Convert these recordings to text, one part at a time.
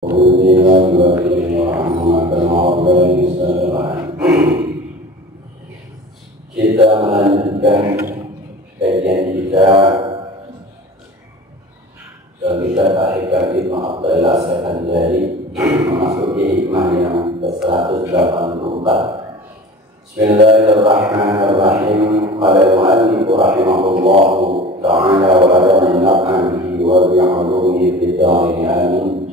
Kita melanjutkan kajian kita dan kita akhirkan Ibnu Abdullah Al-Hanbali memasuki hikmah yang ke-184. Bismillahirrahmanirrahim. Qala al-mu'allif rahimahullahu ta'ala wa adana naf'an wa bi'ulumihi fid darin amin.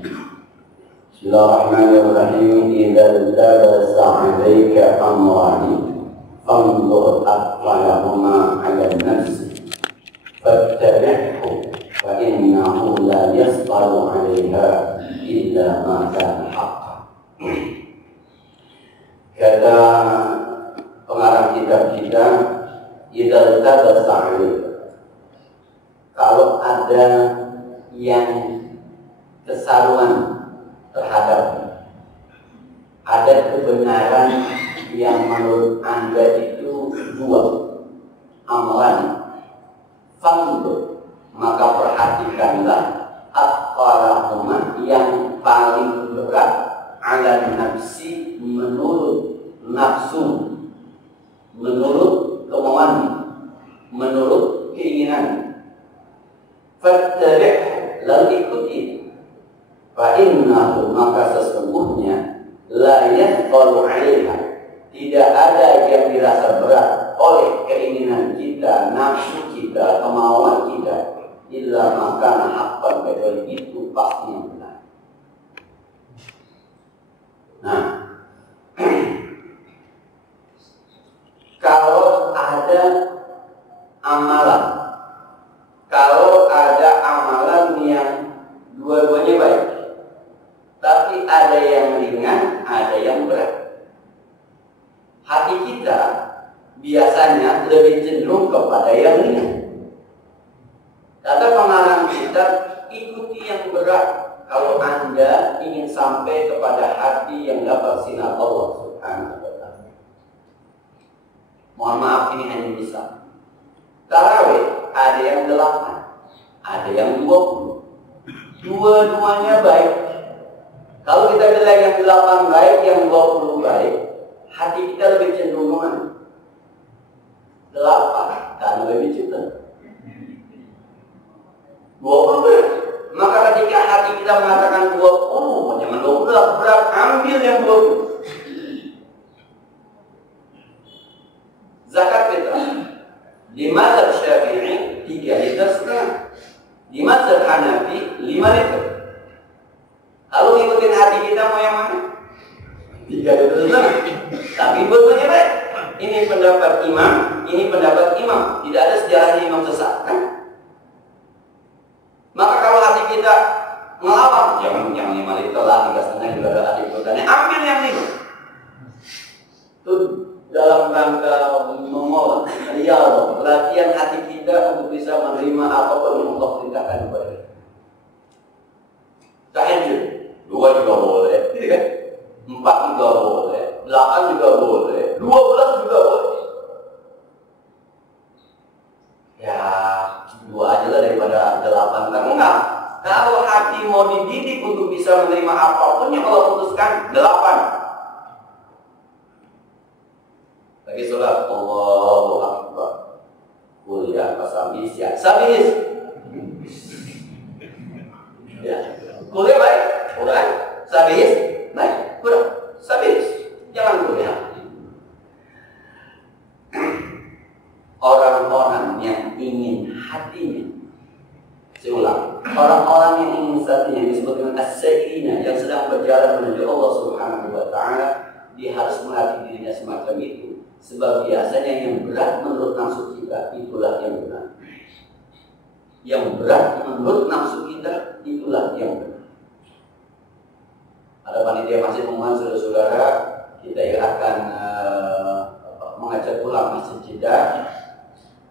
Bismillahirrahmanirrahim. Idza tabasa 'alaika amrani fanzur aqwalahuma 'ala an-nafs fattabi'hu fa innahu la yasqalu 'alaiha illa ma kana haqqan. Kata pengarang kitab kita, idza tabasa 'alaika, kalau ada yang kesaruan terhadap ada kebenaran yang menurut Anda itu dua amalan, fanzur, maka perhatikanlah aqwalahuma, yang paling berat, ala nafsi, menurut nafsu, menurut kemauan, menurut keinginan. Fattabi', lalu ikuti. Fa innahu, maka sesungguhnya, la yaqalu 'alaiha, tidak ada yang dirasa berat oleh keinginan kita, nafsu kita, kemauan kita, illa maka haqqan, kecuali itu pasti yang benar. Nah, kalau ada amalan, yang dua-duanya baik, tapi ada yang ringan, ada yang berat, hati kita biasanya lebih cenderung kepada yang ringan. Kata pengarang kita, ikuti yang berat kalau Anda ingin sampai kepada hati yang dapat sinar Allah Subhanahu wa ta'ala. Mohon maaf, ini hanya bisa tarawih, ada yang 8, ada yang 20, dua-duanya baik. Kalau kita bilang yang 8 baik, yang 20 baik, hati kita lebih cenderung mana? 8, karena lebih cinta. 20 baik. Maka ketika hati kita mengatakan 20, jangan 20 berat, ambil yang 20. Zakat fitrah di mazhab Syafi'i 3,5 liter, di mazhab Hanafi 5 liter. Kalau ngikutin hati kita mau yang mana? 3 liter. Tapi dua-duanya baik. Ini pendapat imam, ini pendapat imam. Tidak ada sejarahnya imam sesat, kan? Maka kalau hati kita melawan, jangan 5 liter lah, 3,5 juga ada hati kita. Ambil yang 5. Itu dalam rangka mengolah, latihan hati kita untuk bisa menerima apapun yang Allah perintahkan kepada kita. Tahajud 2 juga boleh, 4 juga boleh, 8 juga boleh, 12 juga boleh. Ya, 2 aja lah daripada 8. Enggak. Kalau hati mau dididik untuk bisa menerima apapun yang Allah putuskan, 8. Lagi sholat, Allahu Akbar, kuliah pasabis, ya, sabis. Ya, kuliah baik, kurang, sabis, baik, kurang, sabis, jangan kuliah. Orang-orang yang ingin hatinya, saya ulang, orang-orang yang ingin hatinya disebut dengan as-sayyina, yang sedang berjalan menuju Allah Subhanahu wa ta'ala, dia harus melatih dirinya semacam itu. Sebab biasanya yang berat menurut nafsu kita, itulah yang benar. Yang berat menurut nafsu kita, itulah yang benar. Ada panitia masjid pengumuman, saudara-saudara, kita akan mengajak pulang Masjid Jeddah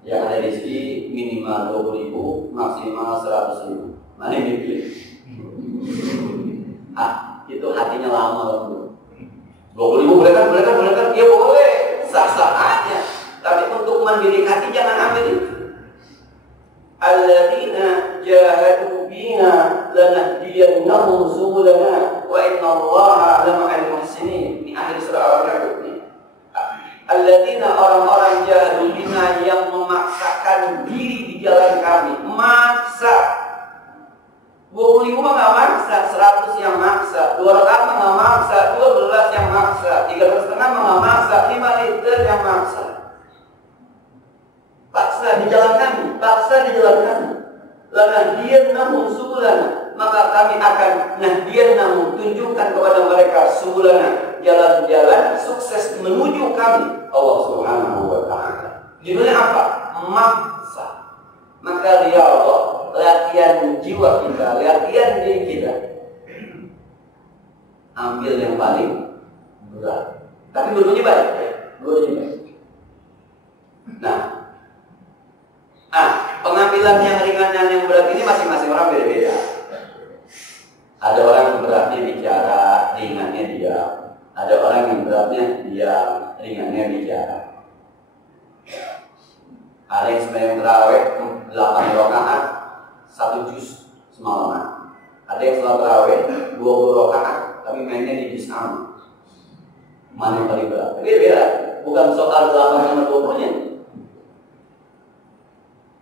yang ada di sini minimal 20.000, maksimal 100.000. Mana yang dipilih? Itu hatinya lama loh. 20.000 boleh kan? Ya boleh, sah-sah aja. Tapi untuk mendidik hati jangan ambil itu. alladzina jahadu bina lanahdiyannahum subulana wa innallaha lama'al muhsinin. Ini akhir surah Al-Ankabut nih. Alladzina orang-orang jahadu bina yang memaksakan diri di jalan kami. Maksa. 20.000 mah nggak maksa, 100 yang maksa, 2 rakaat mah nggak maksa, 12 yang maksa, 3,5 mah nggak maksa, 5 liter yang maksa. Paksa di jalan kami, paksa di jalan kami. Lanahdiyannahum subulana, maka kami akan nahdiyannahum, tunjukkan kepada mereka subulana, jalan-jalan sukses menuju kami, Allah Subhanahu wa taala. Judulnya apa? Maksa. Maka ya Allah, latihan jiwa kita, latihan diri kita. Ambil yang paling berat. Tapi dulunya baik ya, dulunya baik. Nah, pengambilan yang ringan dan yang berat ini masing-masing orang beda-beda. Ada orang yang beratnya bicara, ringannya diam. Ada orang yang beratnya diam, ringannya bicara. Ada yang sembahyang tarawih 8 rakaat 1 juz semalaman. Ada yang salat tarawih 20 rakaat tapi mainnya di juz 6. Mana yang paling berat? Beda-beda. Bukan soal 8 sama 20-nya.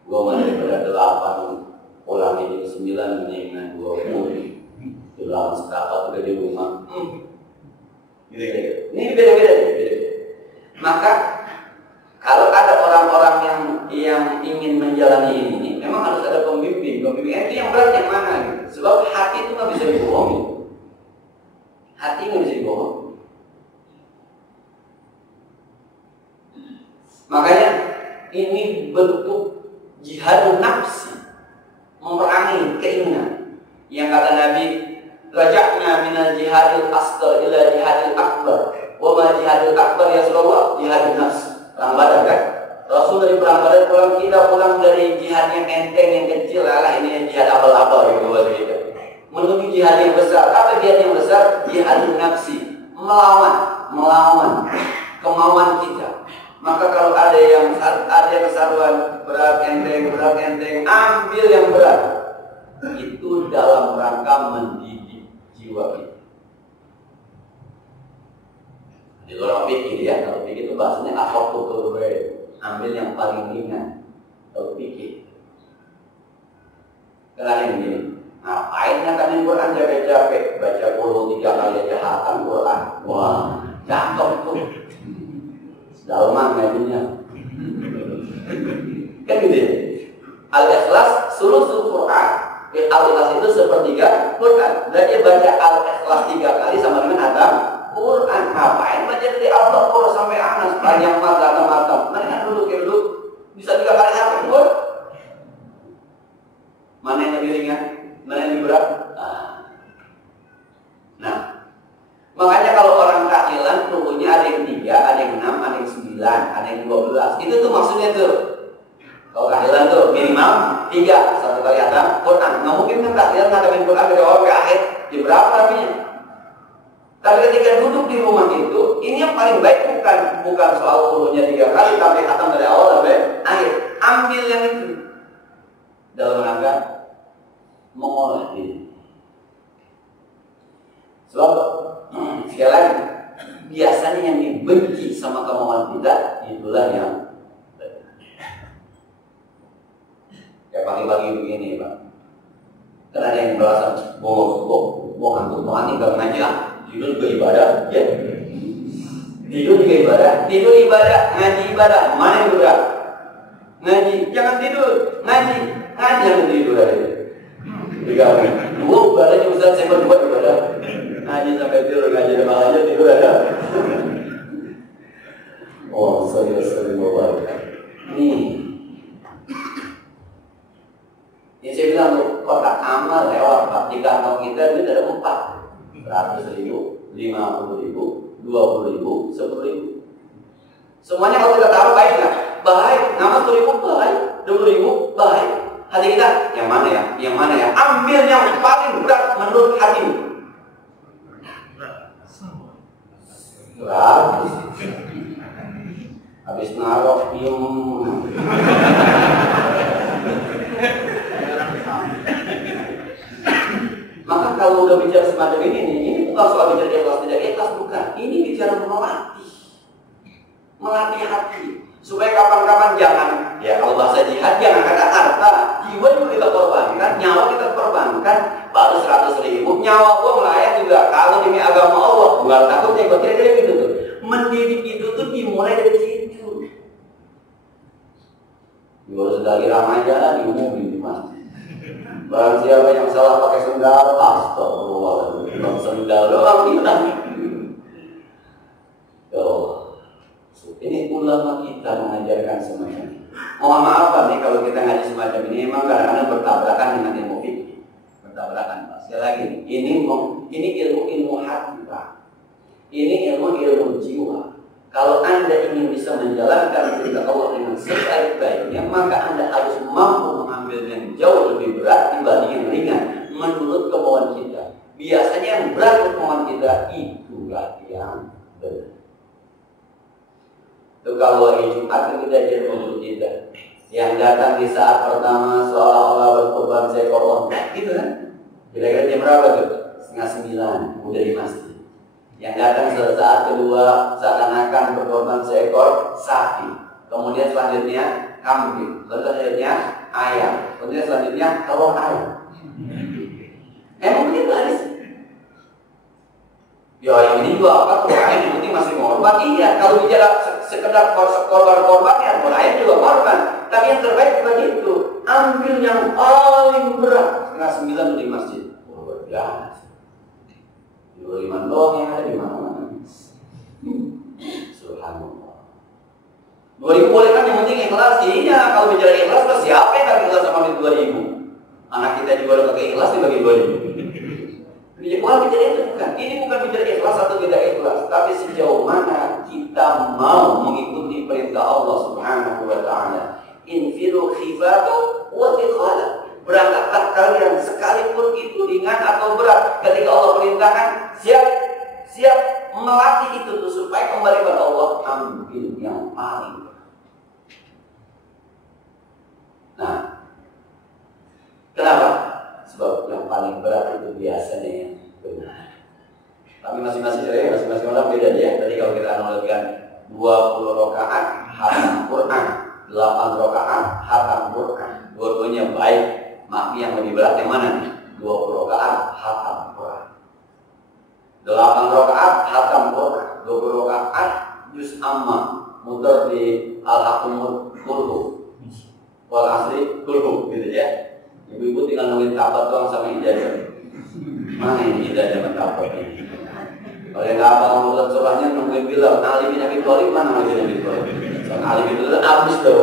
Gua mana daripada 8 pulang ini 9 mendingan 20. 8 seberapa udah di rumah. Gitu. Ini beda-beda. Maka kalau ada orang-orang yang ingin menjalani ini, memang harus ada pembimbing. Pembimbingnya itu yang berat yang mana? Gitu. Sebab hati itu nggak bisa dibohongi. Hati nggak bisa dibohongi. Makanya ini bentuk jihadun nafsi, memerangi keinginan. Yang kata Nabi, raja'na minal jihadil asghar ila jihadil akbar. Wa ma jihadil akbar ya Rasulullah, jihadun nafsi. Perang Badar kan? Rasul dari perang Badar pulang, kita pulang dari jihad yang enteng, yang kecil, lah ini jihad abal-abal gitu buat kita. Menuju jihad yang besar. Apa jihad yang besar? Jihad nafsi, melawan kemauan kita. Maka kalau ada yang kesaruan berat enteng, ambil yang berat. Itu dalam rangka mendidik jiwa kita. Jadi orang pikir ya, kalau pikir itu bahasanya akhokul berat, ambil yang paling ringan. Kalau pikir, karena ini, ngapain ngatamin Quran capek-capek, baca 3 kali aja hafal Quran, wah, cakep tuh, dalaman ngajinya, kan gitu ya. Al-Ikhlas sulusul Quran, Al-Ikhlas itu sepertiga Quran. Dia baca Al-Ikhlas 3 kali sama dengan Adam. Quran ngapain baca dari Al-Baqarah sampai Anas panjang mata-mata. Mana dulu bisa 3 kali hafal Quran. Mana yang lebih ringan? Mana yang lebih berat? Nah, makanya kalau orang tahlilan rukunya ada yang 3, ada yang 6, ada yang 9, ada yang 12. Itu tuh maksudnya tuh. Kalau tahlilan tuh minimal 3, 1 kali hatam Quran. Nggak mungkin kan tahlilan ngatamin Quran dari awal ke akhir. Di berapa rapinya? Tapi ketika duduk di rumah itu, ini yang paling baik bukan soal urunya 3 kali, tapi hatam dari awal sampai akhir. Ambil yang itu dalam rangka mengolah diri. Sebab sekali lagi, biasanya yang dibenci sama kemauan kita itulah yang kayak pagi-pagi begini, Pak. Karena ada yang merasa ngantuk banget kalau ngaji tidur juga ibadah, ya. Tidur juga ibadah, ngaji ibadah. Mana yang berat? Ngaji, jangan tidur, ngaji jangan tidur aja. Digabung. 2 ibadahnya Ustaz, saya berdua ibadah. Ngaji sampai tidur, ngaji ada aja tidur ada. Oh, serius bawa. Nih. Ini saya bilang tuh, kotak amal lewat Pak. Di kantong kita itu ada 4. 100.000, 50.000, 20.000, 10.000. Semuanya kalau kita taruh baik nggak? Baik. Nama 10.000 baik, 20.000 baik. Hati kita yang mana ya? Yang mana ya? Ambil yang paling berat menurut hatimu. Berat. Habis naruh kalau bicara semacam ini bukan soal bicara ikhlas tidak ikhlas, bukan. Ini bicara melatih hati supaya kapan-kapan jangan, ya kalau bahasa jihad jangan kata harta, jiwa juga kita korbankan, nyawa kita korbankan, baru 100.000 nyawa gua melayang juga kalau demi agama Allah, bukan takutnya gua kira-kira gitu tuh. Mendidik itu tuh dimulai dari situ. Gua sedari remaja diumumin di masjid. Barang siapa yang salah pakai sendal, astagfirullahaladzim, bukan sendal doang kita. Ini ulama kita mengajarkan semacam ini. Mohon maaf nih kalau kita ngaji semacam ini, memang kadang-kadang bertabrakan dengan ilmu fikih. Bertabrakan, Pak. Sekali lagi, ini ilmu hati, Pak. Ini ilmu jiwa. Kalau Anda ingin bisa menjalankan perintah Allah dengan sebaik-baiknya, maka Anda harus mampu mengambil yang jauh lebih berat dibanding yang ringan menurut kemauan kita. Biasanya yang berat kemauan kita itulah yang benar. Itu kalau hari Jumat kita jadi menurut kita yang datang di saat pertama seolah-olah berkorban seekor onta, gitu kan? Kira-kira jam berapa tuh? 8:30 udah di masjid. Yang datang saat kedua seakan-akan berkorban seekor sapi. Kemudian selanjutnya kambing. Selanjutnya ayam. Kemudian selanjutnya telur ayam. Emang begitu hadis? Ya yang ini juga apa? Telur ayam yang penting masih korban. Iya, kalau bicara sekedar korban ya telur ayam juga korban. Tapi yang terbaik bukan itu. Ambil yang paling berat. 8:30 di masjid. Oh, ya. Iman doang yang ada di mana-mana. Subhanallah. 2.000 boleh kan, yang penting ikhlas. Iya, kalau bicara ikhlas, siapa yang gak ikhlas sama duit 2.000? Anak kita juga udah pakai ikhlas dibagi 2.000. Jadi bukan bicara itu, bukan. Ini bukan bicara ikhlas atau tidak ikhlas, tapi sejauh mana kita mau mengikuti perintah Allah Subhanahu wa Ta'ala. Infiru khifatu wa thiqala. Berangkatlah kalian sekalipun itu ringan atau berat. Ketika Allah perintahkan, siap melatih itu tuh supaya kembali kepada Allah. Ambil yang paling berat. Nah, kenapa? Sebab yang paling berat itu biasanya yang benar. Tapi masing-masing orang beda ya. Tadi kalau kita analogikan 20 rakaat hatam Quran, 8 rakaat hatam Quran, dua-duanya baik. Maka yang lebih berat yang mana nih? 20 rakaat hatam Quran, 8 rakaat hatam Quran, 20 rakaat juz amma muter di al-hakumul kulhu wal asri kulhu gitu ya. Ibu-ibu tinggal nungguin tapat doang sama ijazah. Mana ini ijazah tapat ini? Kalau yang nggak apa muter surahnya nungguin bilang Ali bin Abi Thalib, mana Ali bin Abi Thalib? Soal Ali bin Abi Thalib habis tuh.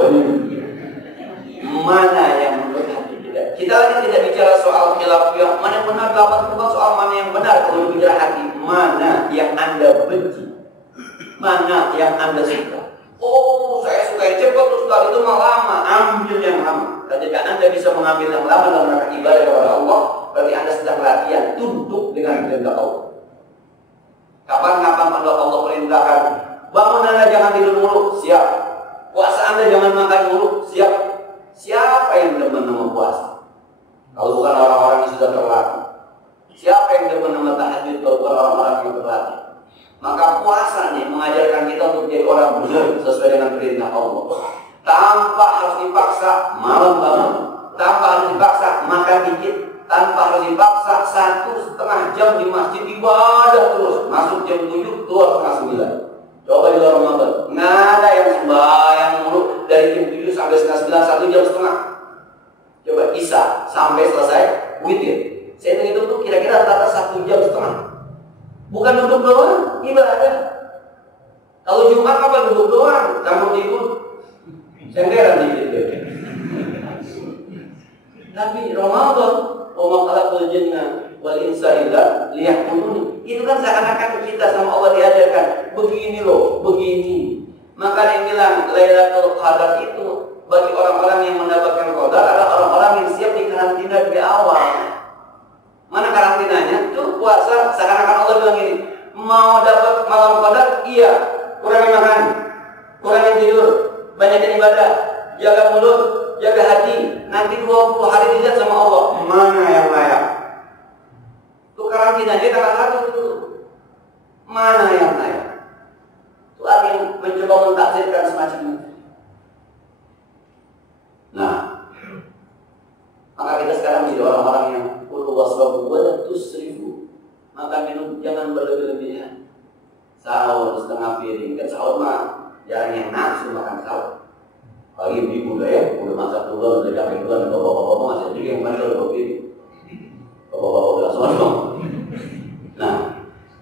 Mana yang menurut hati kita? Kita lagi tidak bicara soal khilafiyah, mana yang benar, dapat bukan soal mana yang benar. Kalau bicara hati, mana yang Anda benci, mana yang Anda suka. Oh, saya suka yang cepat, terus kalau itu mah lama. Ambil yang lama. Ketika Anda bisa mengambil yang lama dalam rangka ibadah kepada Allah, berarti Anda sedang latihan tunduk dengan perintah Allah. Kapan-kapan Allah perintahkan, bangun Anda jangan tidur mulu, siap. Puasa Anda jangan makan mulu, siap. Siapa yang demen nama puasa? Kalau bukan orang-orang yang sudah terlatih. Siapa yang demen nama tahajud kalau bukan orang-orang yang terlatih? Maka puasa nih mengajarkan kita untuk jadi orang benar sesuai dengan perintah Allah. Tanpa harus dipaksa malam bangun, tanpa harus dipaksa makan dikit, tanpa harus dipaksa 1,5 jam di masjid ibadah terus. Masuk jam 7, keluar setengah 9. Coba di luar Ramadan, nggak ada yang sembahyang mulu dari jam 7 sampai setengah 9, 1 jam setengah. Coba Isya sampai selesai witir. Saya hitung tuh kira-kira rata 1 jam setengah. Bukan duduk doang, ibadah. Kalau Jumat apa duduk doang, campur tidur, senderan dikit. Tapi Ramadan, wa khalaqal jinna wal insa illa liya'budun. Itu kan seakan-akan kita sama Allah diajarkan begini loh, begini. Maka yang bilang Lailatul Qadar itu bagi orang-orang yang mendapatkan qadar adalah orang-orang yang siap dikarantina dari awal. Mana karantinanya? Tuh puasa, seakan-akan Allah bilang gini, mau dapat malam qadar? Iya, kurangin makan, kurangin tidur, banyakin ibadah, jaga mulut, jaga hati. Nanti 20 hari dilihat sama Allah, mana yang layak? Tuh akidahnya dia tanggal 1 dulu. Mana yang naik? Itu ada yang mencoba mentafsirkan semacam itu. Nah, maka kita sekarang menjadi orang-orang yang kulu wasbabu wa tusrifu. Maka minum jangan berlebih-lebihan. Sahur setengah piring, kan sahur mah jarang yang nafsu makan sahur. Pagi ibu udah ya, udah masak dulu, udah capek dulu, bapak-bapak masih juga yang masak udah piring. Bapak-bapak udah sono. Nah,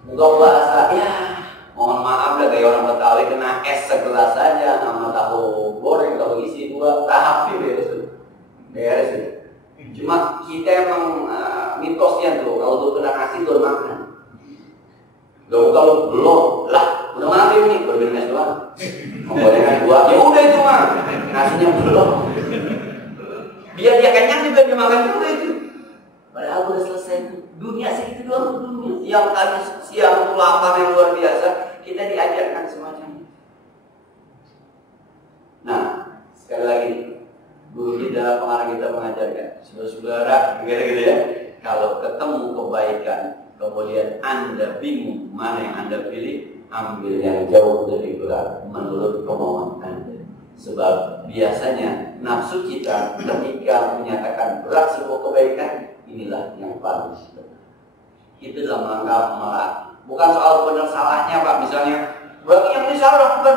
buka puasa ya, mohon maaf lah kayak orang Betawi kena es segelas saja sama tahu goreng kalau isi 2 tahap beres. Cuma kita emang mitosnya tuh kalau tuh kena nasi tuh makan. Kalau belum lah udah mati nih berbeda es doang. Gorengan 2 ya udah itu mah nasinya belum. Biar dia kenyang juga dia makan juga itu. Padahal udah selesai itu. Dunia segitu doang dunia. Yang tadi siang itu lapar yang luar biasa, kita diajarkan semacam itu. Nah, sekali lagi guru kita, pengarang kita mengajarkan, saudara-saudara, gitu ya. Kalau ketemu kebaikan, kemudian Anda bingung mana yang Anda pilih, ambil yang jauh dari berat menurut kemauan Anda. Sebab biasanya nafsu kita ketika menyatakan berat sebuah kebaikan, inilah yang paling benar. Itu dalam rangka melatih. Bukan soal benar salahnya Pak, misalnya berarti yang ini salah, bukan.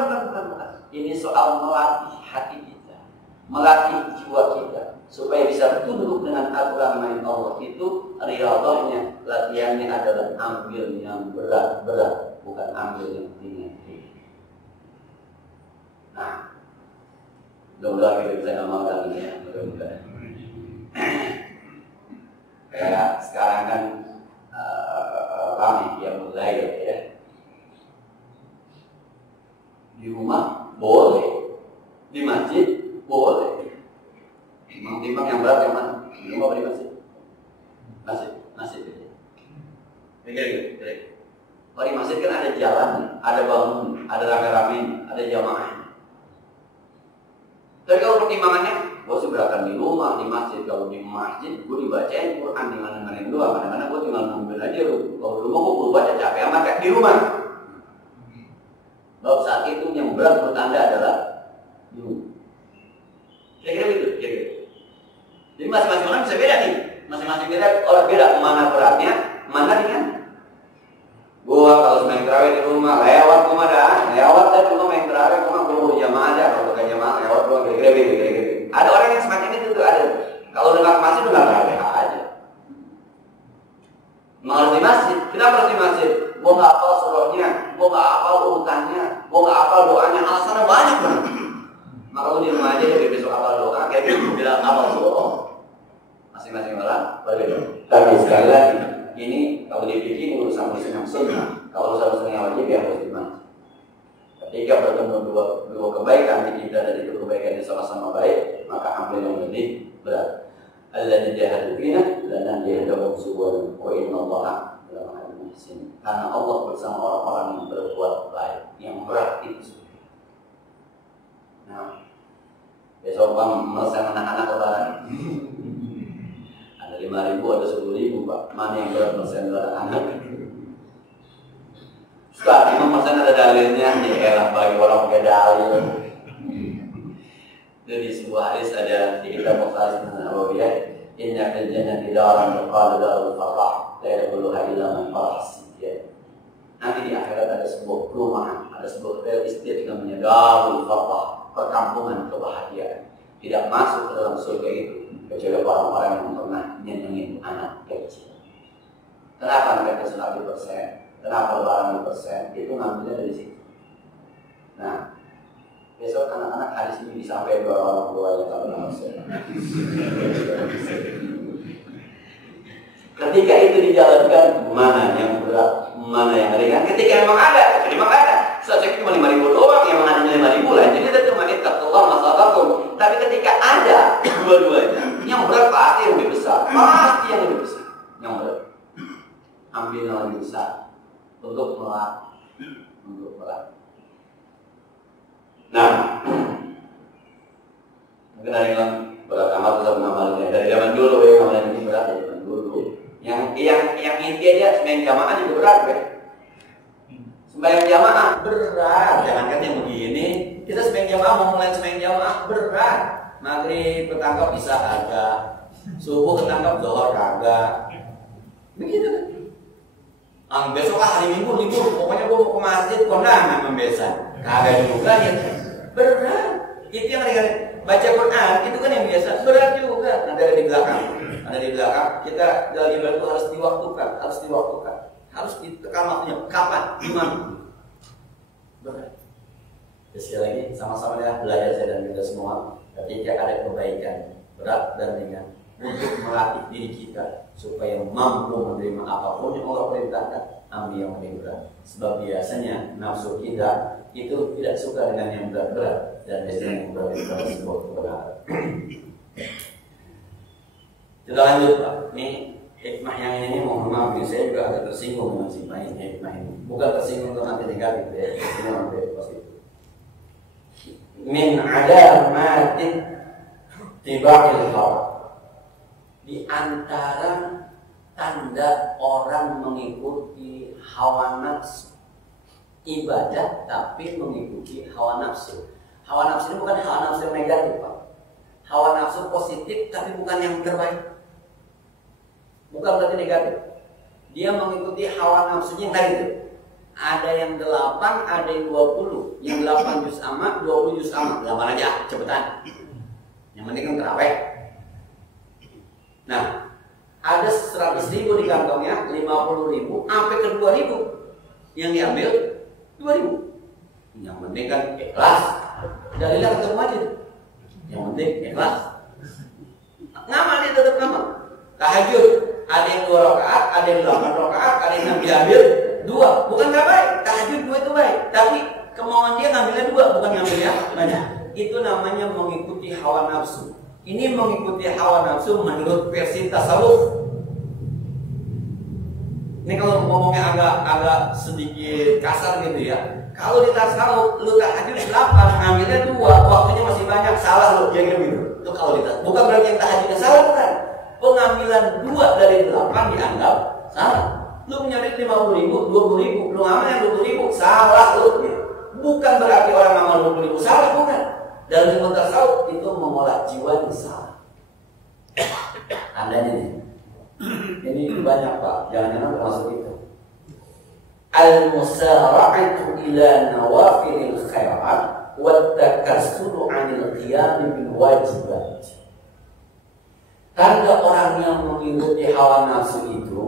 Ini soal melatih hati kita, melatih jiwa kita supaya bisa tunduk dengan aturan main Allah itu. Riyadhahnya, latihannya adalah ambil yang berat-berat, bukan ambil yang ringan-ringan. Nah, mudah-mudahan kita bisa ngamalkan ini ya, mudah-mudahan. Kayak sekarang kan ramai yang mulai ya. Di rumah boleh, di masjid boleh. Timbang yang berat yang mana? Di rumah apa di masjid? Masjid. Kira-kira. Kalau di masjid kan ada jalan, ada bangun, ada rame-rame, ada jamaah. Tapi kalau pertimbangannya, gue seberakan di rumah, di masjid. Kalau di masjid, gue dibacain Quran di mana-mana yang doang. Kadang-kadang gue tinggal nungguin aja lu. Kalau di rumah gue baca capek amat kayak di rumah. Sebab saat itu yang berat menurut Anda adalah di rumah. Kira-kira gitu, kira-kira. Jadi masing-masing orang bisa beda nih. Masing-masing beda, orang beda mana beratnya, mana ringan. Gua kalau main terawih di rumah, lewat cuma main terawih, cuma gua jamaah aja. Kalau bukan jamaah, lewat gua kira-kira. Ada orang yang semacam itu tuh ada. Kalau dengar masjid, dengar aja. Harus di masjid, kenapa harus di masjid? Gua nggak hafal surahnya, gua nggak hafal urutannya, gua nggak hafal doanya, alasannya banyak banget. Maka lu di rumah aja dari besok hafal doa, kayak gitu bilang hafal surah. Masing-masing orang berbeda. Tapi sekali lagi, ini kalau dibikin urusan yang sunnah, kalau urusan yang wajib ya harus dimana. Ketika bertemu dua kebaikan di kita dan itu kebaikan yang sama-sama baik, maka ambil yang lebih berat. Alladzi jahada fina lanahdiyanahum subulana wa innallaha la'alim muhsin. Karena Allah bersama orang-orang yang berbuat baik, yang berat itu. Nah, besok Bang merasakan anak-anak lebaran. Ada 5.000, ada 10.000 Pak. Mana yang berat merasakan anak? Ustaz, 5% ada dalilnya. Ya elah bagi orang pakai dalil. Jadi sebuah hadis ada di kitab Bukhari dan Nawawi. Inna fil jannati daran yuqalu darul farah, la yadkhuluha illa man farah. Nanti di akhirat ada sebuah perumahan, ada sebuah real estate namanya darul farah, perkampungan kebahagiaan. Tidak masuk ke dalam surga itu kecuali orang-orang yang pernah nyenengin anak kecil. Kenapa mereka 100%? Kenapa lebaran 100%? Itu ngambilnya dari situ. Nah, besok anak-anak hadis ini disampaikan ke orang tua yang tak pernah saya. Ketika itu dijalankan, mana yang berat, mana yang ringan. Ketika memang ada. Saya cuma 5.000 doang, yang mana 5.000 lah. Jadi itu cuma ittaqullah masalahkum. Tapi ketika ada dua-duanya, yang berat pasti yang lebih besar. Yang berat. Ambil yang lebih besar untuk melatih. Nah, mungkin ada yang berat amat bisa mengamalnya. Dari zaman dulu ya, ngamalan ini berat dari zaman dulu. Yang inti aja sembahyang jamaah juga berat, ya. Sembahyang jamaah berat. Jangankan yang begini, kita sembahyang jamaah mau mulai sembahyang jamaah berat. Maghrib ketangkap bisa agak, subuh ketangkap zuhur kagak. Begitu kan? Besok hari Minggu libur, pokoknya gua mau ke masjid kondangan membesan. Kagak juga ya. Berat. Itu yang ringan. Baca Quran itu kan yang biasa, berat juga. Ada di belakang. Ada di belakang. Kita dalam ibadah itu harus diwaktukan, harus ditekan waktunya. Kapan? Gimana? Berat. Sekali lagi sama-sama ya belajar saya dan kita semua. Ketika ada kebaikan berat dan ringan untuk melatih diri kita supaya mampu menerima apapun yang Allah perintahkan, ambil yang paling berat. Sebab biasanya nafsu kita itu tidak suka dengan yang berat-berat dan biasanya yang berat-berat sebuah kebenaran. Kita lanjut Pak. Ini hikmah yang ini mohon maaf saya juga agak tersinggung dengan hikmah ini. Bukan tersinggung untuk nanti negatif ya, ini nanti positif. Min alamatin tibaqil hawa, di antara tanda orang mengikuti hawa nafsu, ibadah tapi mengikuti hawa nafsu. Hawa nafsu ini bukan hawa nafsu yang negatif Pak. Hawa nafsu positif tapi bukan yang terbaik, bukan berarti negatif. Dia mengikuti hawa nafsunya yang tadi itu. Ada yang 8, ada yang 20. Yang 8 juz amma, 20 juz amma. 8 aja, cepetan. Yang penting kan terawih. Nah, ada 100.000 di kantongnya, 50.000, sampai ke 2.000. Yang diambil 2.000. Yang penting kan ikhlas. Dalilnya ketemu aja. Yang penting ikhlas. Ngamal dia tetap ngamal. Tahajud, ada yang 2 rakaat, ada yang 8 rakaat, ada yang ambil 2, bukan gak baik. Tahajud 2 itu baik, tapi kemauan dia ngambilnya 2, bukan ngambilnya banyak. Itu namanya mengikuti hawa nafsu. Ini mengikuti hawa nafsu menurut versi tasawuf. Ini kalau ngomongnya agak sedikit kasar gitu ya. Kalau di tasawuf lu tahajud 8, ngambilnya 2, waktunya masih banyak, salah lu yang gitu. Itu kalau di tasawuf. Bukan berarti yang tahajudnya salah, bukan. Pengambilan 2 dari 8 dianggap salah. Lu punya duit 50.000, 20.000, lu ngamal yang 20.000, salah lu. Bukan berarti orang ngamal 20.000 salah, bukan. Dalam ilmu tasawuf itu mengolah jiwa yang salah. Tandanya nih. Ini banyak Pak, jangan-jangan termasuk itu. Al-musara'atu ila nawafilil khairat wa takassulu 'anil qiyam bil wajibat. Tanda orang yang mengikuti hawa nafsu itu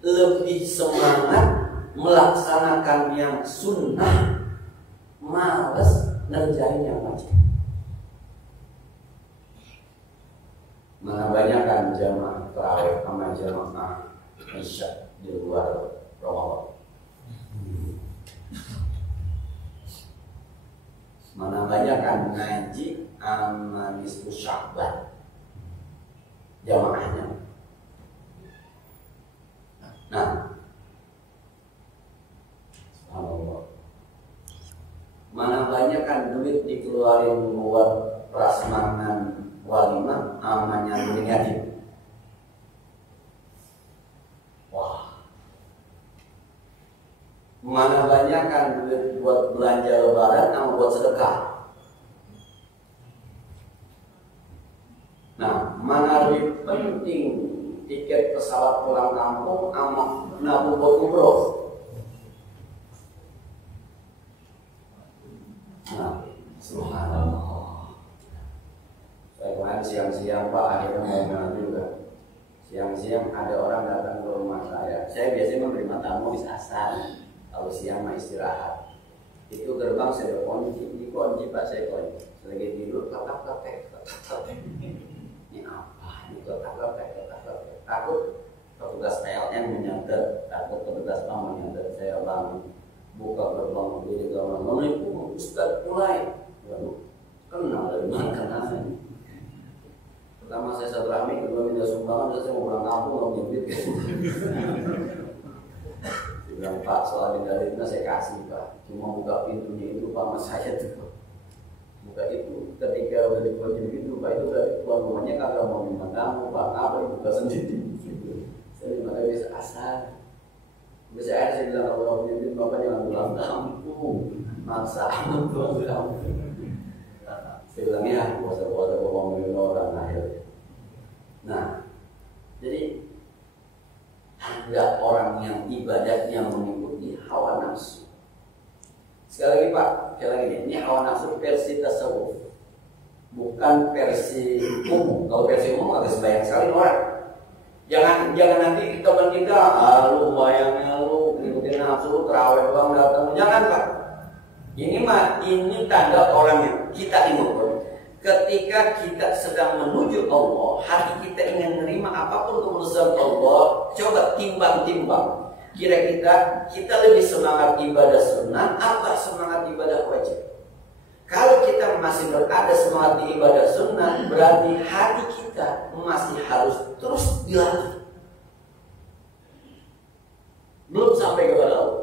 lebih semangat melaksanakan yang sunnah, malas ngerjain yang wajib. Mana banyak kan jamaah tarawih sama jamaah isya di luar Ramadan. Mana banyak kan ngaji sama nisfu Sya'ban jamaahnya. Nah, subhanallah. Mana banyak kan duit dikeluarin buat prasmanan walimah amannya negatif. Wah. Mana banyak kan duit buat belanja lebaran sama buat sedekah. Nah, mana lebih penting tiket pesawat pulang kampung sama nabung buat umroh. Nah, subhanallah. Saya kemarin siang-siang Pak akhirnya mau kenal juga. Siang-siang ada orang datang ke rumah saya. Saya biasanya menerima tamu di asar. Kalau siang mah istirahat. Itu gerbang saya kunci, dikunci Pak, saya kunci. Lagi tidur ketak-ketak. Ini apa? Ini ketak-ketak. Takut petugas PLN menyantet, takut petugas PAM menyantet. Saya bangun, buka gerbang mobil, Assalamualaikum Ustaz mulai. Waduh, kenal dari mana kenalnya? Pertama saya silaturahmi, kedua minta sumbangan, terus saya mau pulang kampung mau nyebit. Dia bilang Pak, soal minta itu saya kasih Pak, cuma buka pintunya itu Pak mas saya tuh. Buka itu, ketika udah dikunci begitu Pak, itu berarti tuan rumahnya kagak mau minta kamu Pak, apa dibuka sendiri. sampai bisa asar. Bisa aja saya bilang kalau punya duit bapak jangan pulang kampung, maksa amat pulang kampung. Saya bilang ya puasa-puasa bohong orang akhirnya. Nah, jadi ada orang yang ibadahnya mengikuti hawa nafsu. Sekali lagi Pak, sekali lagi ini hawa nafsu versi tasawuf, bukan versi umum. Kalau versi umum agak sebanyak sekali orang. Jangan nanti teman kita, lu bayangnya lu ngikutin nafsu, terawih doang datang. Jangan Pak. Ini tanda orang yang kita ingat. Ketika kita sedang menuju Allah, hati kita ingin menerima apapun keputusan Allah, coba timbang-timbang. Kira-kira kita lebih semangat ibadah sunnah apa semangat ibadah wajib? Kalau kita masih berada semangat di ibadah sunnah, berarti hati kita masih harus terus dilatih. Belum sampai kepada Allah.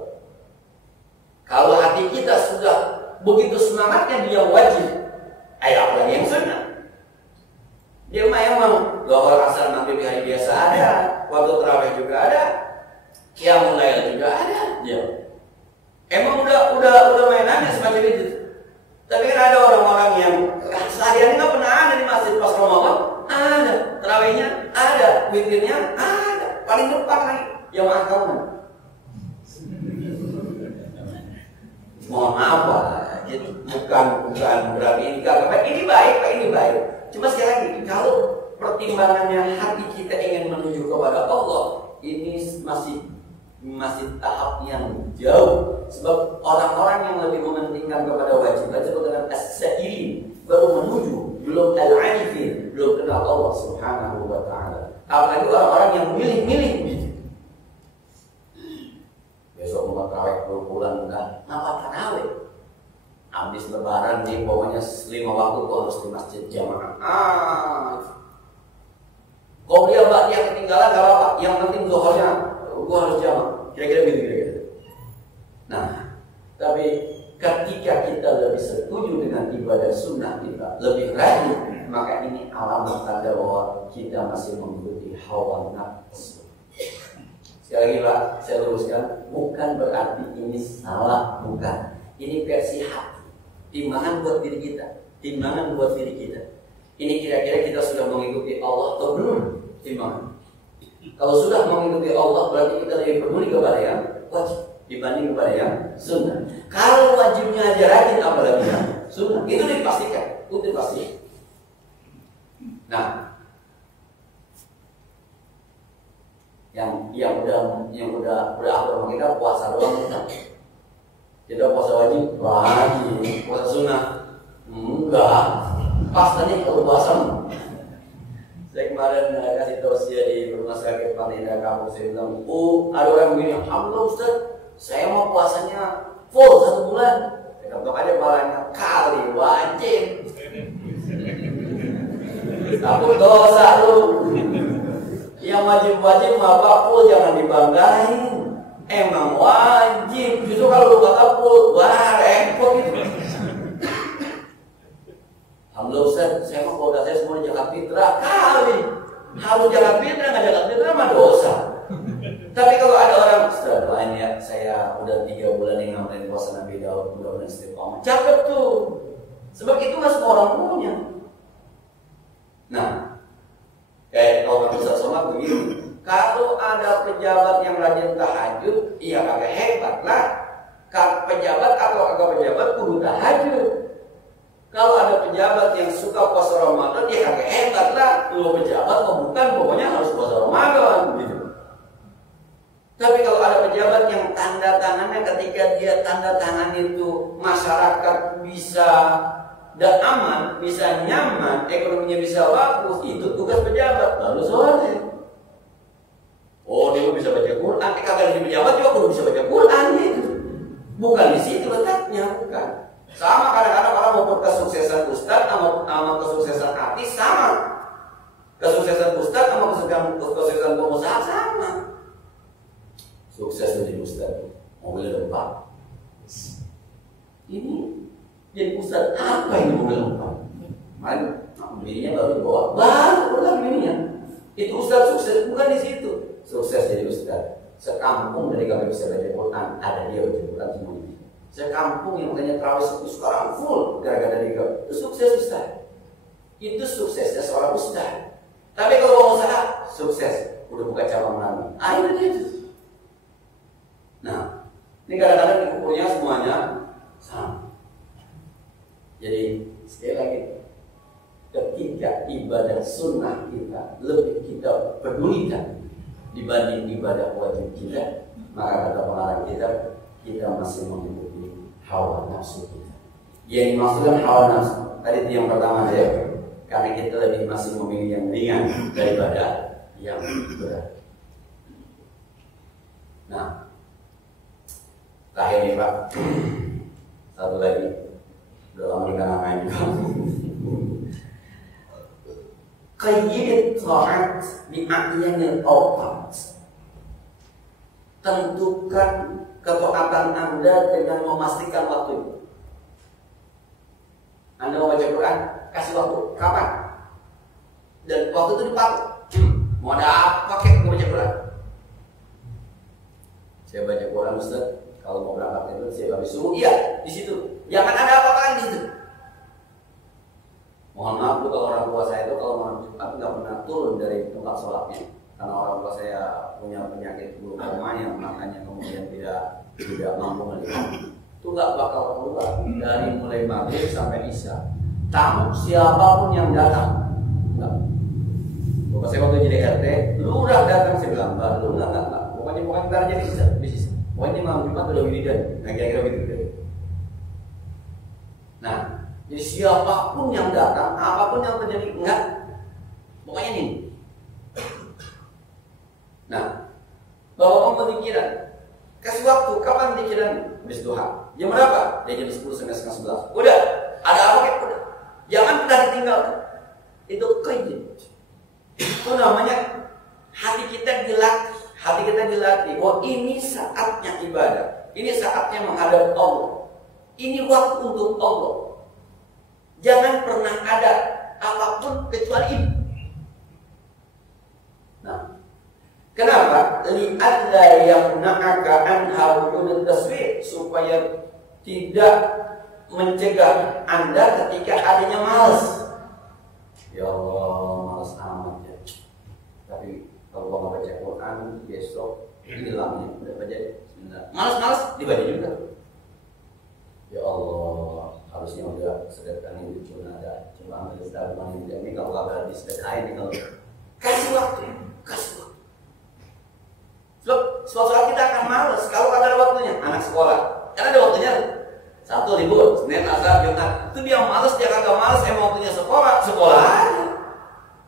Kalau hati kita sudah begitu semangatnya dia wajib, apalagi yang sunnah. Dia memang doa asar maghrib hari biasa ada, waktu tarawih juga ada, qiyamul lail juga ada. Ya. Emang udah main aja semacam itu. Tapi kan ada orang-orang yang seharian nggak pernah ada di masjid pas Ramadan, ada tarawihnya, ada witirnya, ada paling depan lagi yang akaman. Mohon maaf Pak, bukan berarti ini baik Pak, ini baik. Cuma sekali lagi, kalau pertimbangannya hati kita ingin menuju kepada Allah, ini masih tahap yang jauh. Sebab orang-orang yang lebih mementingkan kepada wajib disebut dengan as-sa'ilin, baru menuju, belum al-'arifin, belum kenal Allah Subhanahu wa ta'ala. Apalagi orang-orang yang milih-milih. Besok mau tarawih berbulan enggak, ngapa tarawih? Habis lebaran nih, pokoknya 5 waktu gua harus di masjid jamaah. Kalau dia mbak yang ketinggalan gak apa-apa, yang penting zuhurnya gua harus jamaah. Kira-kira gitu kira-kira. Nah, tapi ketika kita lebih setuju dengan ibadah sunnah kita, lebih rajin, maka ini alamat tanda bahwa kita masih mengikuti hawa nafsu. Sekali lagi Pak, saya luruskan, bukan berarti ini salah, bukan. Ini versi hati, timbangan buat diri kita, timbangan buat diri kita. Ini kira-kira kita sudah mengikuti Allah atau belum? Timbangan. Kalau sudah mengikuti Allah, berarti kita lebih peduli kepada yang wajib dibanding kepada yang sunnah. Kalau wajibnya aja rajin, apalagi yang sunnah, itu dipastikan, itu pasti. Nah, yang udah atur kita puasa doang kita. Kita puasa wajib, puasa sunnah enggak. Pas tadi kalau puasa. Saya kemarin kasih tausiah di rumah sakit Panenda kampung, saya bilang, ada orang begini, alhamdulillah Ustaz, saya mau puasanya full 1 bulan. Tetap aja palanya kali wajib. Takut dosa lu. Yang wajib-wajib apa full jangan dibanggain. Emang wajib. Justru kalau lu kata full, wah repot gitu. Alhamdulillah Ustaz, saya mau keluarga saya semua jaga fitrah kali. Harus jaga fitrah, nggak jaga fitrah mah dosa. Tapi kalau ada orang, Ustaz doain ya, saya udah 3 bulan yang ngamalin puasa Nabi Daud, mudah-mudahan istiqomah. Cakep tuh. Sebab itu nggak semua orang punya. Nah, kayak kalau Nabi SAW begini, kalau ada pejabat yang rajin tahajud, iya kagak hebat lah. Pejabat atau kagak pejabat kudu tahajud. Kalau ada pejabat yang suka puasa Ramadan, ya kagak hebat lah. Lu pejabat kok bukan, pokoknya harus puasa Ramadan gitu. Tapi kalau ada pejabat yang tanda tangannya ketika dia tanda tangan itu masyarakat bisa dan aman, bisa nyaman, ekonominya bisa bagus, itu tugas pejabat. Lalu soalnya, oh dia bisa baca Quran, kagak jadi pejabat juga perlu bisa baca Quran gitu. Bukan di situ letaknya, bukan. Sama kadang-kadang orang mau kesuksesan ustaz sama kesuksesan artis sama. Kesuksesan ustaz sama kesuksesan pengusaha sama. Sukses menjadi ustaz, mobil lompat. Ini jadi ustaz apa ini mobil lompat? Bininya baru dibawa, baru bininya. Itu ustaz sukses bukan di situ. sukses jadi ustaz. Sekampung dari kami bisa baca Quran, ada dia baca Quran semuanya. Sekampung yang katanya terawih sekarang full gara-gara dari kami. Itu sukses ustaz. Itu suksesnya seorang ustaz. Tapi kalau mau usaha, sukses. Udah buka cabang lagi. Itu dia itu. Nah, ini kadang-kadang dikukurnya semuanya sama. Jadi sekali lagi, ketika ibadah sunnah kita lebih kita pedulikan dibanding ibadah wajib kita, maka kata pengarang kita masih mengikuti hawa nafsu kita. Yang dimaksudkan hawa nafsu tadi itu yang pertama ya, karena kita lebih masih memilih yang ringan daripada yang berat. Nah, terakhir nih Pak, satu lagi, udah lama kita namain juga. Qayyid ta'at bi'a'yanil awqat. Tentukan ketaatan Anda dengan memastikan waktu. Anda mau baca Quran, kasih waktu. Kapan? Dan waktu itu dipakai. Mau ada apa kek mau baca Quran? Saya baca Quran Ustaz, kalau mau berangkat itu saya habis subuh. Iya, di situ. Jangan ada apa-apa di situ. Mohon maaf tuh kalau orang tua saya itu kalau malam Jumat nggak pernah turun dari tempat sholatnya, karena orang tua saya punya penyakit glaukoma yang makanya kemudian tidak mampu melihat. Itu nggak bakal keluar dari mulai maghrib sampai isya. Tamu siapapun yang datang, nggak. Bapak saya waktu jadi RT, lu udah datang saya bilang, lu nggak. Pokoknya ntar aja bisnis. Pokoknya malam Jumat udah wiridan, nah kira-kira begitu. Nah. Jadi siapapun yang datang, apapun yang terjadi, enggak. Pokoknya ini. Nah, bawa pemikiran. Kasih waktu, kapan pikiran? Habis duha. Jam berapa? Dari jam 10 sampai setengah 11. Udah, ada apa kayak udah. Jangan pernah ditinggalkan. Itu qayyid. Itu namanya hati kita dilatih. Hati kita dilatih. Oh ini saatnya ibadah. Ini saatnya menghadap Allah. Ini waktu untuk Allah. Jangan pernah ada apapun kecuali ini. Nah, kenapa? Li'alla yamna'aka anha wujud taswir, supaya tidak mencegah Anda ketika adanya malas. Ya Allah, malas amat ya. Tapi kalau nggak baca Quran besok hilangnya udah baca. Bismillah. Malas dibaca juga. Ya Allah, harusnya udah sedekah ini cuma ambil sedekah ini kalau nggak berarti sedekah ini kalau kasih waktu. Suatu saat kita akan malas kalau ada waktunya. Anak sekolah, kan ada waktunya. Sabtu libur, Senin, Selasa, Jumat. Itu dia malas, dia kagak malas. Emang waktunya sekolah aja.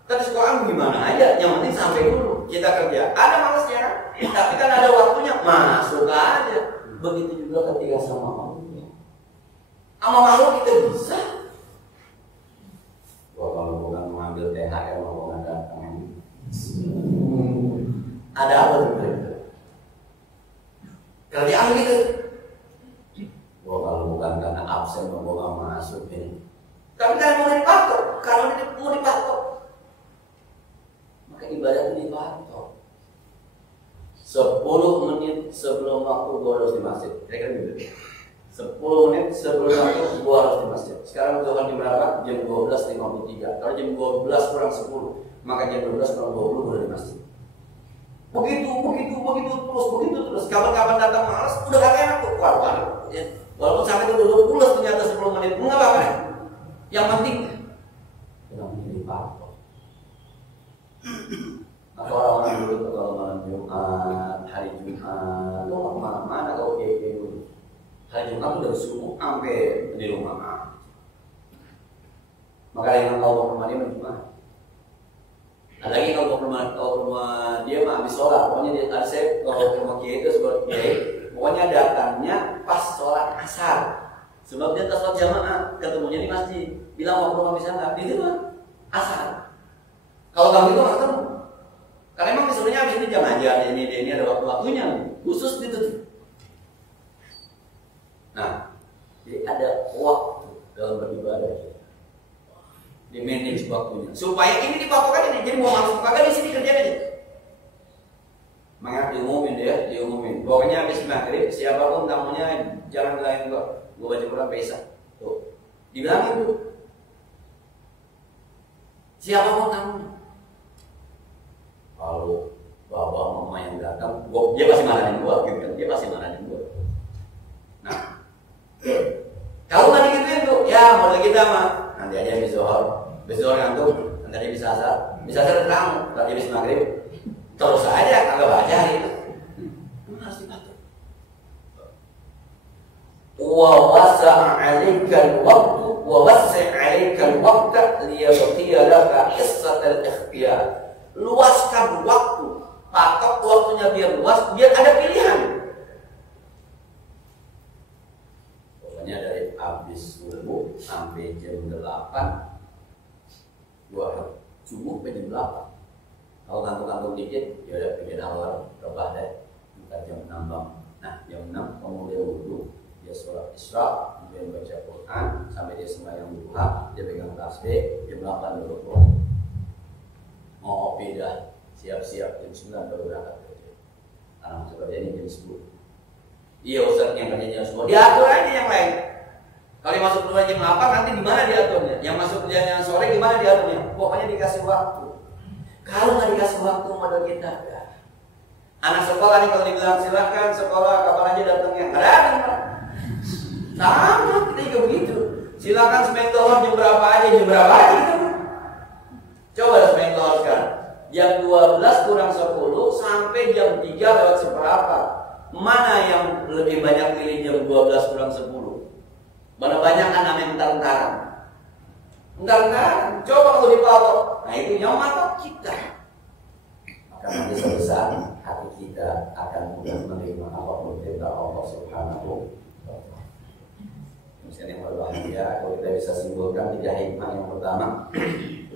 Tapi sekolah gimana aja? Yang penting sampai dulu kita kerja. Ada malasnya kan? Tapi kan ada waktunya, masuk aja. Begitu juga ketika sama Allah. Sama makhluk kita bisa. Wah, kalau bukan mengambil THR mau bukan datang. Ada apa tuh mereka? Kerjaan gitu. Wah, kalau bukan karena absen mau nggak masuk ini. Tapi kan mau dipatok. Kalau mau dipatok, maka ibadah itu dipatok. 10 menit sebelum waktu gua harus di masjid. Kira-kira gitu. 10 menit sebelum waktu gua harus di masjid. Sekarang butuhkan jam berapa? Jam 12.53. Kalau jam 12 kurang 10, maka jam 12 kurang 20 udah di masjid. Begitu terus. Kapan-kapan datang malas, udah gak enak tuh. Waduh. Ya. Walaupun sampai itu dulu pulas ternyata 10 menit, enggak apa-apa. Yang penting dipatok. Maka orang-orang dulu tuh kalau malam Jumat, hari Jumat, lu nggak kemana-mana kalau kayak dulu. Hari Jumat tuh dari subuh sampai di rumah. Maka yang kalau ke rumah dia Jumat. Ada lagi kalau ke rumah dia mah habis sholat. Pokoknya dia ada saya kalau ke rumah kiai itu seperti kiai. Pokoknya datangnya pas sholat asar. Sebab dia sholat jamaah, ketemunya di masjid. Bilang mau ke rumah bisa nggak? Di rumah asar. Kalau kamu itu nggak ketemu. Karena emang disuruhnya habis ini jam aja. Ini ada waktu-waktunya khusus gitu. Nah, jadi ada waktu dalam beribadah. Di manage waktunya supaya ini dipatokan ini. Jadi mau masuk kagak di sini kerja aja. diumumin ya, diumumin. Pokoknya habis maghrib siapapun tamunya jangan bilangin gua baca Quran Faisal. Tuh, dibilangin tuh. Siapapun tamunya. Kalau bapak mama yang datang, dia pasti marahin gua, gitu kan? Dia pasti marahin gua. Nah, kalau nggak digituin tuh, ya model kita mah nanti aja habis zuhur ngantuk, nanti aja bisa asar terang, nanti habis maghrib. Terus aja kagak baca itu. Harus dibaca. Wa wasa 'alaikal waqtu wa wasi' 'alaikal waqta liyabqiya laka hissatul ikhtiyar. Luaskan waktu, patok waktunya biar luas, biar ada pilihan. Pokoknya dari habis subuh sampai jam 8, gua subuh sampai jam 8. Kalau kantung-kantung dikit, ya udah bikin awal rebah deh. Bukan jam 6 bang. Nah jam 6 kemudian wudhu, dia sholat isya, kemudian baca Quran sampai dia sembahyang duha, dia pegang tasbih, jam 8 dulu pulang. Mau kopi dah, siap-siap jam 9 baru berangkat kerja. Karena masuk kerjanya jam 10. Iya Ustaz yang kerjanya jam 10, diatur aja yang lain. Kalau yang masuk keluar jam 8 nanti di mana diaturnya? Yang masuk kerjanya sore gimana diaturnya? Pokoknya dikasih waktu. Kalau nggak dikasih waktu modal kita, ya. Anak sekolah nih kalau dibilang silahkan sekolah kapan aja datangnya, nggak ada. Sama kita juga begitu. Silakan semen telur jam berapa aja gitu. Coba semen telur sekarang. Jam 12 kurang 10 sampai jam 3 lewat seberapa. Mana yang lebih banyak pilih jam 12 kurang 10? Mana banyak kan namanya entar-entaran. Entar-entaran. Coba kalau dipatok. Nah itu yang matok kita. Maka nanti suatu saat hati kita akan mudah menerima apapun perintah Allah Subhanahu wa Ta'ala. Misalnya yang berbahagia, kalau kita bisa simpulkan 3 hikmah. Yang pertama,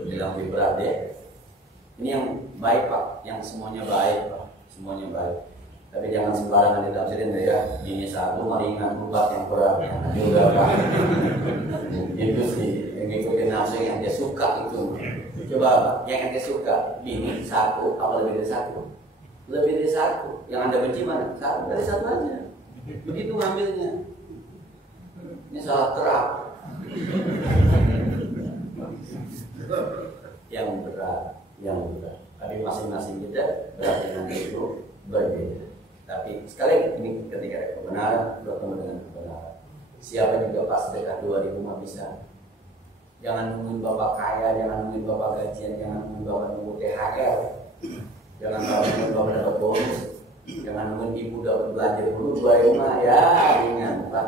bilang lebih berat deh. Ini yang baik Pak, yang semuanya baik Pak, semuanya baik. Tapi jangan sembarangan ditafsirin ya. Ini satu meringan buat yang berat juga Pak. Itu sih yang ngikutin nafsu yang dia suka itu. Coba Pak, yang dia suka ini satu apa lebih dari satu? Lebih dari satu. Yang Anda benci mana? Satu dari satu aja. Begitu ngambilnya. Ini salah terap. Yang berat. Tapi masing-masing kita berat dengan itu berbeda. Tapi sekali ini ketika ada kebenaran, bertemu dengan kebenaran. Siapa juga pas dekat 2000 mah bisa. Jangan nungguin bapak kaya, jangan nungguin bapak gajian, jangan nungguin bapak nunggu THR, jangan nungguin bapak dapat bonus, jangan nungguin ibu dapat belanja dulu 2000 mah ya ringan Pak.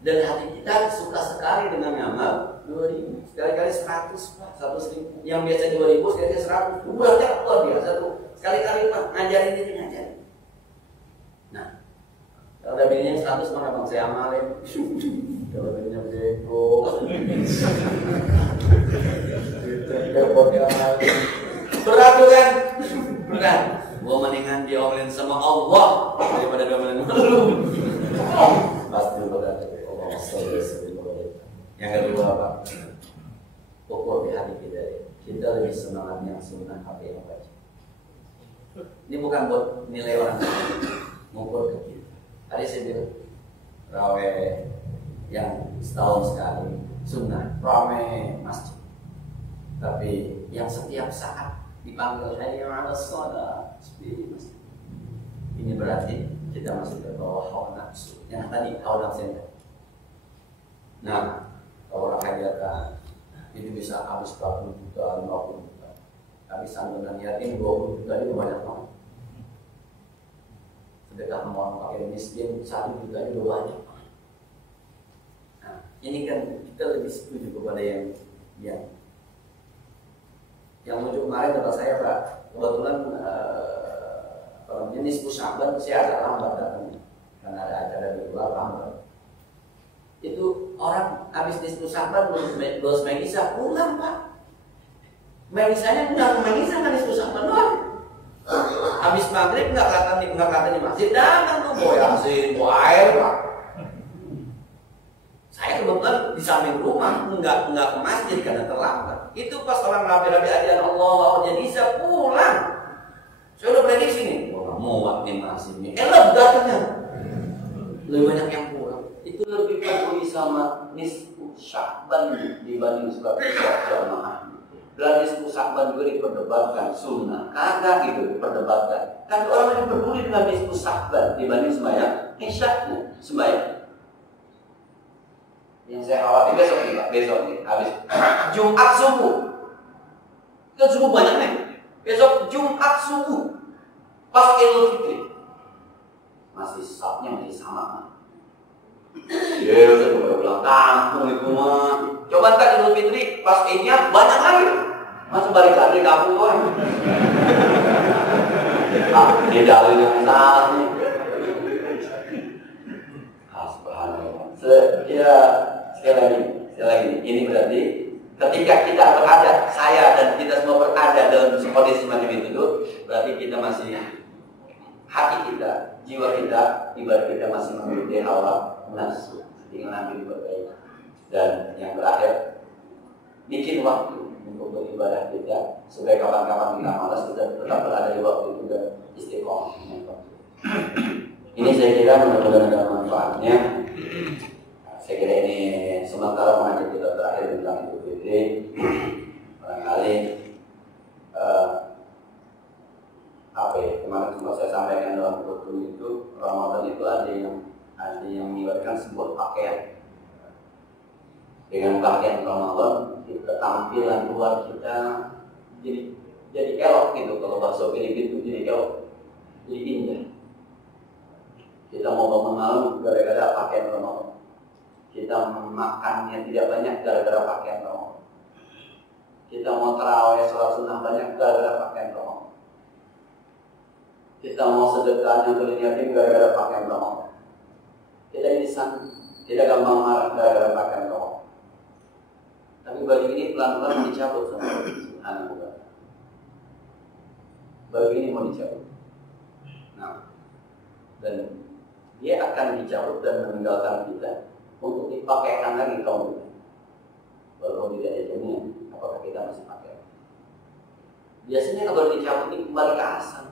Dan hati kita suka sekali dengan ngamal 2000, sekali-kali 100 Pak, 100.000. Yang biasa 2000 sekali-kali 100. Berarti luar biasa tuh. Sekali-kali Pak ngajarin diri ngajarin. Nah, kalau ada bininya 100 mah bang saya amalin. Kalau bininya bego. Berat tuh kan? Berat. Gua mendingan diomelin sama Allah daripada diomelin lu. Pasti berat. Yang kedua Pak, ukur di hati kita lebih semangat yang sunnah apa yang baca. Ini bukan buat nilai orang lain, mengukur ke kita. Tadi saya bilang raweh yang setahun sekali sunnah, raweh masjid. Tapi yang setiap saat dipanggil hayya 'alas shalah di masjid. Ini berarti kita masih ke bawah hawa nafsu. Yang tadi hawa nafsu. Nah, kalau orang hajatan itu bisa habis 40 juta, 50 juta. Tapi santunan yatim 20 juta itu banyak banget. Sedekah sama orang fakir miskin 1 juta itu banyak. Nah, ini kan kita lebih setuju kepada yang muncul kemarin kata saya Pak. Kebetulan kalau jenis Sya'ban saya agak lambat datangnya karena ada acara di luar lambat. Itu orang habis nisfu Sya'ban belum Megisa pulang Pak. Megisanya enggak Megisa kan nisfu Sya'ban doang. Habis maghrib enggak kelihatan di masjid, datang tuh bawa yasin, bawa air Pak. Saya kebetulan di samping rumah enggak ke masjid karena terlambat. Itu pas orang rapi-rapi ajaran Allah jadi bisa pulang. Saya udah prediksi nih, muat nih masih ini. Lega katanya. Lebih banyak yang kurang. Itu lebih peduli sama nisfu Sya'ban dibanding sholat jamaah. Dan nisfu Sya'ban juga diperdebatkan sunnah. Kagak gitu diperdebatkan. Tapi orang lebih peduli dengan nisfu Sya'ban dibanding sembahyang Isya'nya, sembahyang. Yang saya khawatir besok nih Pak, besok nih habis Jumat subuh. Kan subuh banyak nih. Besok Jumat subuh pas Idul Fitri masih sapnya masih sama. Ya udah pulang kampung itu mah. Coba tak Idul Fitri pas Idnya banyak lagi. Masuk balik lagi kampung doang. Dia dalil yang salah nih. Subhanallah. Ya sekali lagi ini berarti ketika kita berada, saya dan kita semua berada dalam kondisi semacam itu, berarti kita masih hati kita, jiwa kita, ibadah kita masih memiliki hawa nafsu, dengan ambil berbaik. Dan yang terakhir, bikin waktu untuk beribadah kita supaya kapan-kapan kita malas kita tetap berada di waktu itu dan istiqomah. Ini saya kira mudah-mudahan ada manfaatnya. Saya kira ini sementara mengajar kita terakhir tentang Idul Fitri. Barangkali kemarin sempat saya sampaikan dalam buku itu, Ramadan itu ada yang mengibarkan sebuah pakaian. Dengan pakaian Ramadan, kita tampilan luar kita jadi elok gitu. Kalau bahasa Filipina itu jadi elok, jadi indah. Kita mau bangun malam gara-gara pakaian Ramadan. Kita makannya tidak banyak gara-gara pakaian Ramadan. Kita mau tarawih sholat sunnah banyak gara-gara pakaian Ramadan. Kita mau sedekahnya untuk yatim gara-gara pakaian Ramadan. Kita insan tidak gampang marah gara-gara pakaian Ramadan. Tapi baju ini pelan-pelan mau dicabut sama Allah Subhanahu wa ta'ala. Baju ini mau dicabut. Nah, dan dia akan dicabut dan meninggalkan kita untuk dipakaikan lagi kaum kita. Walaupun tidak ada jaminan apakah kita masih pakai. Biasanya kalau dicabut ini kembali ke asal.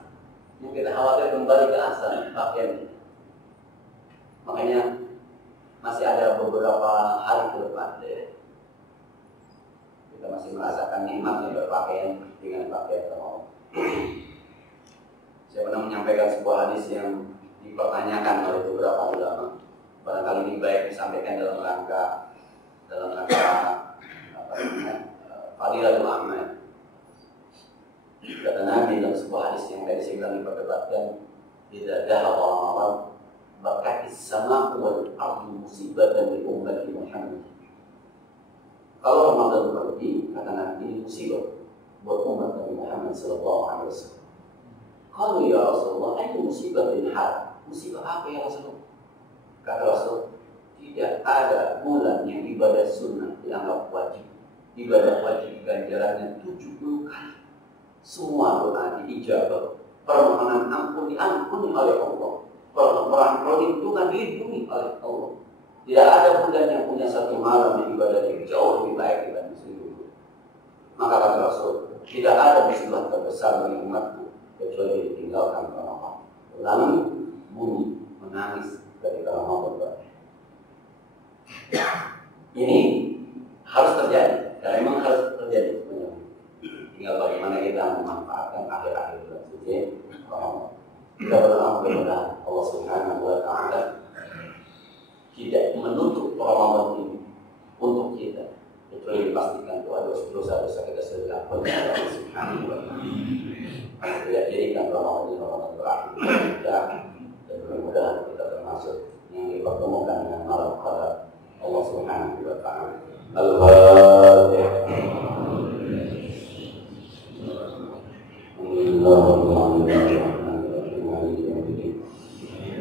Yang kita khawatir kembali ke asal pakaian kita. Makanya masih ada beberapa hari ke depan kita masih merasakan nikmatnya berpakaian dengan pakaian Ramadan. Saya pernah menyampaikan sebuah hadis yang dipertanyakan oleh beberapa ulama. Barangkali ini baik disampaikan dalam rangka Fadilatul Amal. Kata Nabi dalam sebuah hadis yang tadi saya bilang diperdebatkan, tidak ada Ramadan berkati sama wal ardu musibatan li ummati Muhammad. Kalau Ramadan pergi, kata Nabi, ini musibah buat umat Nabi Muhammad sallallahu alaihi wasallam. Kalau ya Rasulullah, itu musibah bin hal. Musibah apa ya Rasulullah? Kata Rasul, tidak ada bulan yang ibadah sunnah dianggap wajib. Ibadah wajib ganjarannya 70 kali. Semua doa diijabah. Permohonan ampun diampuni oleh Allah. Perlindungan dilindungi oleh Allah. Tidak ada bulan yang punya satu malam yang ibadahnya jauh lebih baik dibanding seluruh. Maka kata Rasul, tidak ada musibah terbesar bagi umatku kecuali ditinggalkan Ramadan. Lalu bumi menangis ketika Ramadan berakhir. Ini harus terjadi, karena memang harus terjadi. Tinggal bagaimana kita memanfaatkan akhir-akhir bulan suci Ramadan. Kita berdoa mudah-mudahan Allah Subhanahu wa ta'ala tidak menutup Ramadan ini untuk kita, kecuali dipastikan dosa-dosa kita sudah diampuni oleh Allah Subhanahu wa ta'ala. Tidak jadikan Ramadan ini Ramadan berakhir kita, dan mudah-mudahan kita termasuk yang dipertemukan dengan malam qadar Allah Subhanahu wa ta'ala. Al-Fatihah.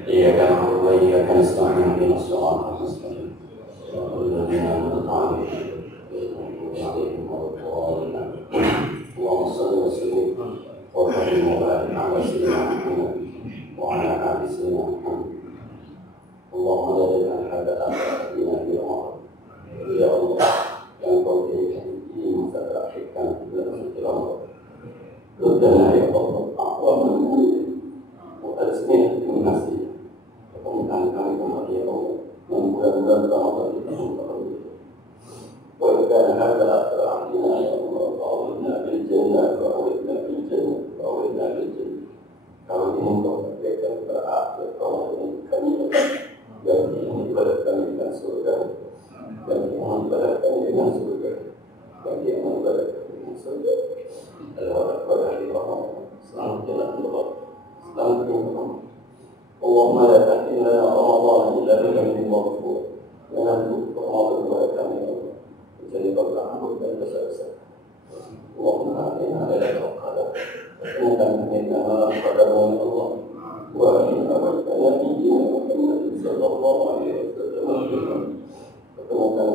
إياك نعبد وإياك نستعين اهدنا الصراط المستقيم صراط الذين أنعمت عليهم غير المغضوب عليهم ولا الضالين اللهم صل وسلم وبارك وبارك على سيدنا محمد وعلى آل سيدنا محمد اللهم لا تجعل هذا آخرتنا في عمر يا الله yang kau berikan ini masa terakhirkan dalam setiap Ramadhan. Ridana ya Allah, aqwaman ذنب عظيما وإن كان هذا آخر عهدنا يا الله فأولنا بالجنة فأولنا بالجنة فأولنا بالجنة kalau ini kau berikan berakhir kau ini kami dan ini berikan dengan surga dan ini berikan dengan surga dan ini berikan dengan surga Allah kepada Allah selamat jalan Allah selamat jalan Allahumma la tahina Ramadan illa bihamdi maghfur dengan Ramadan kepada kami jadi berlaku dan besar-besar Allahumma inna ilaika qadar Inna minna qadamu Allah wa inna wa nabiyyina Muhammad sallallahu alaihi wasallam ketemukan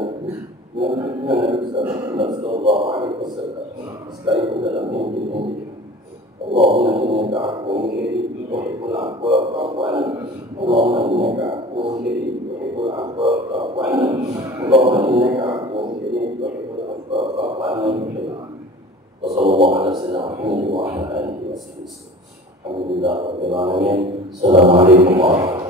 Nabi sallallahu alaihi wasallam sekalipun dalam mimpi Allahumma innaka afuwwun karim tuhibbul afwa fa'fu anna Allahumma innaka afuwwun karim tuhibbul afwa fa'fu anna Allahumma innaka afuwwun karim tuhibbul afwa fa'fu anna وصلى الله على سيدنا محمد وعلى آله وصحبه وسلم الحمد لله رب العالمين السلام عليكم ورحمة الله